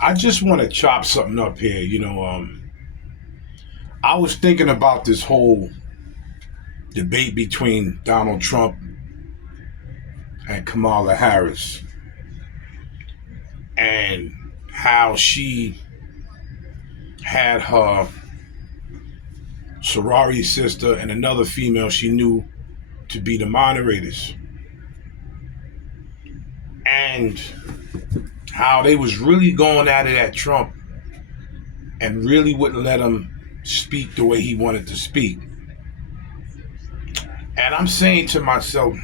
I just want to chop something up here. I was thinking about this whole debate between Donald Trump and Kamala Harris and how she had her sorority sister and another female she knew to be the moderators, and how they was really going at it at Trump and really wouldn't let him speak the way he wanted to speak. And I'm saying to myself,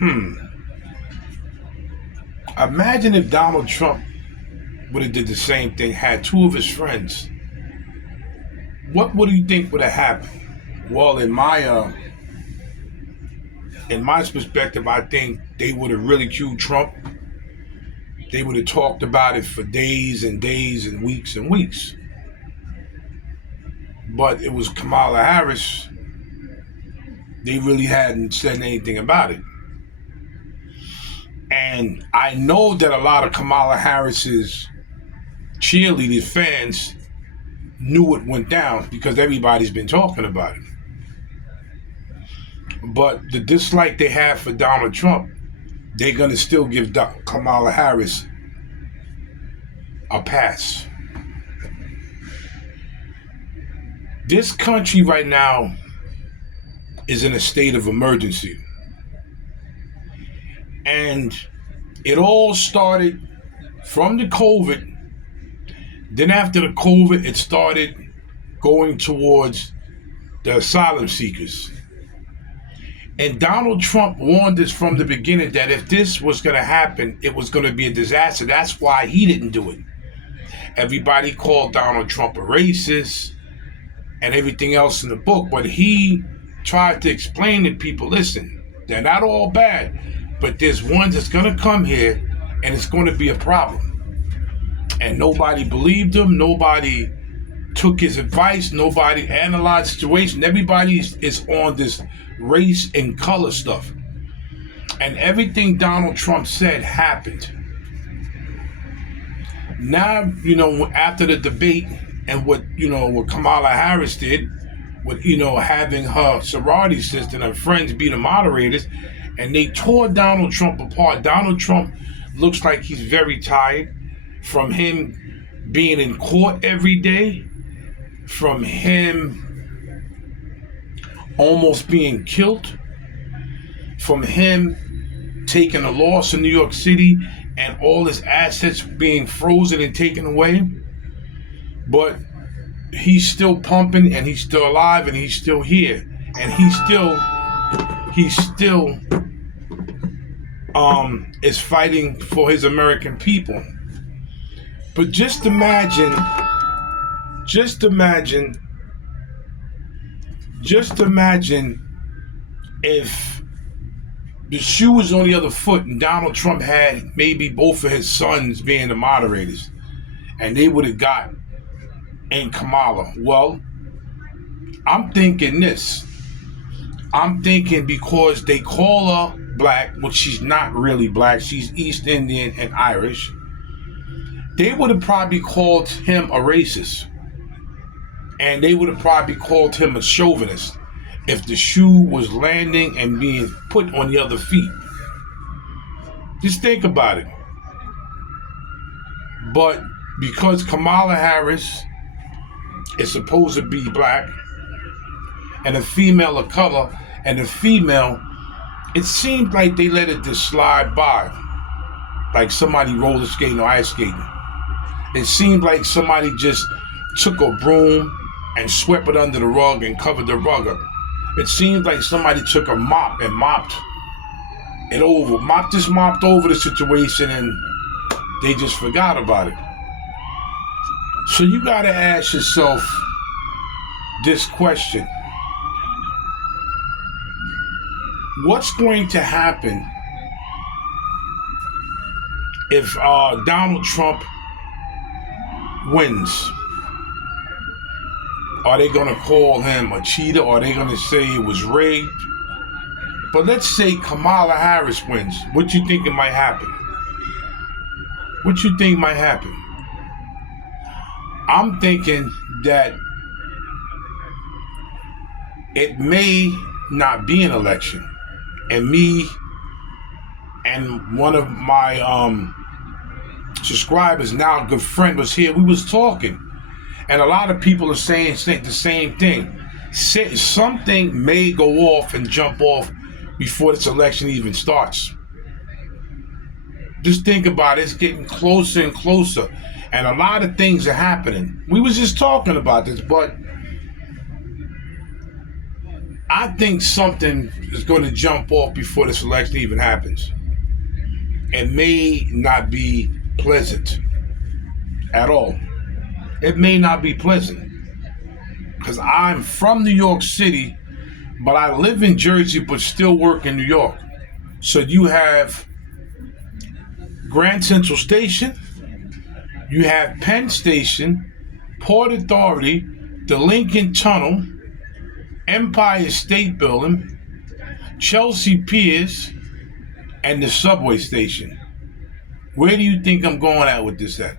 imagine if Donald Trump would have did the same thing, had two of his friends. What would you think would have happened? Well, in my perspective, I think they would have ridiculed Trump. They would have talked about it for days and days and weeks. But it was Kamala Harris. They really hadn't said anything about it. And I know that a lot of Kamala Harris's cheerleaders, fans, knew it went down because everybody's been talking about it. But the dislike they have for Donald Trump, they're going to still give Kamala Harris a pass. This country right now is in a state of emergency. And it all started from the COVID. Then after the COVID, it started going towards the asylum seekers. And Donald Trump warned us from the beginning that if this was going to happen, it was going to be a disaster. That's why he didn't do it. Everybody called Donald Trump a racist and everything else in the book, but he tried to explain to people, listen, they're not all bad, but there's one that's going to come here and it's going to be a problem. And nobody believed him. Nobody took his advice. Nobody analyzed the situation. Everybody is on this race and color stuff. And everything Donald Trump said happened. Now, after the debate and what Kamala Harris did, with, having her sorority sister and her friends be the moderators, and they tore Donald Trump apart. Donald Trump looks like he's very tired from him being in court every day, from him almost being killed, from him taking a loss in New York City and all his assets being frozen and taken away. But he's still pumping and he's still alive and he's still here. And he still is fighting for his American people. But just imagine if the shoe was on the other foot and Donald Trump had maybe both of his sons being the moderators and they would have got in Kamala. Well, I'm thinking this. I'm thinking because they call her black, which she's not really black, she's East Indian and Irish, they would have probably called him a racist. And they would have probably called him a chauvinist if the shoe was landing and being put on the other feet. Just think about it. But because Kamala Harris is supposed to be black and a female of color, and the female, it seemed like they let it just slide by, like somebody roller skating or ice skating. It seemed like somebody just took a broom and swept it under the rug and covered the rug up. It seemed like somebody took a mop and mopped over the situation, and they just forgot about it. So you gotta ask yourself this question. What's going to happen if Donald Trump wins? Are they going to call him a cheater? Or are they going to say it was rigged? But let's say Kamala Harris wins. What you think it might happen? What you think might happen? I'm thinking that it may not be an election. And me and one of my subscribers, now a good friend, was here. We was talking. And a lot of people are saying the same thing. Something may go off and jump off before this election even starts. Just think about it. It's getting closer and closer. And a lot of things are happening. We was just talking about this, but I think something is going to jump off before this election even happens. It may not be pleasant at all. It may not be pleasant. Because I'm from New York City, but I live in Jersey, but still work in New York. So you have Grand Central Station, you have Penn Station, Port Authority, the Lincoln Tunnel, Empire State Building, Chelsea Piers, and the subway station. Where do you think I'm going at with this at?